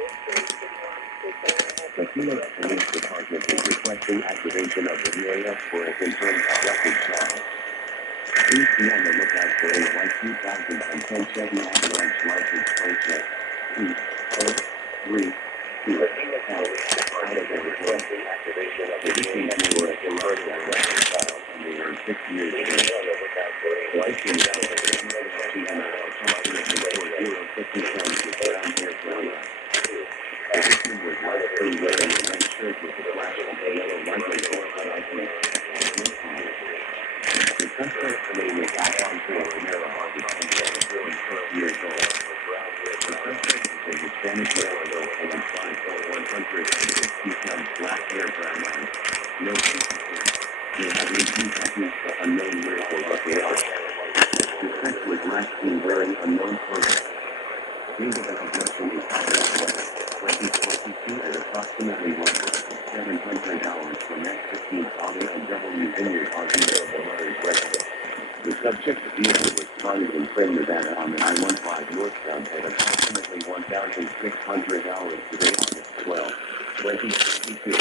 The Phoenix Police Department is requesting activation of the EAS for a confirmed abducted child. Please be on the lookout for a white 2010 Chevy Avalanche license plate check P-O-3-2-L out of the report. The victims were a commercial child and they were 6 years old. The victim died at the approximately 4:50 with brown hair brown eyes. The victim was light green wearing a red shirt with a flash of a yellow light or license. The suspect's name is Alfonso Romero Harvey, 36 years old. The suspect is a Hispanic male adult and is 5'160 pounds, black hair, brown eyes. No symptoms. They have 18 tattoos for unknown where or what they are. The suspect was last seen wearing unknown clothing. Date of abduction is August 2022 at approximately $1,700 from F-15 Auto and W Vineyard RV of the mother's residence. The subject's vehicle was spotted in Crane, Nevada on the I-15 northbound at approximately $1,600 today, August 12, 2022.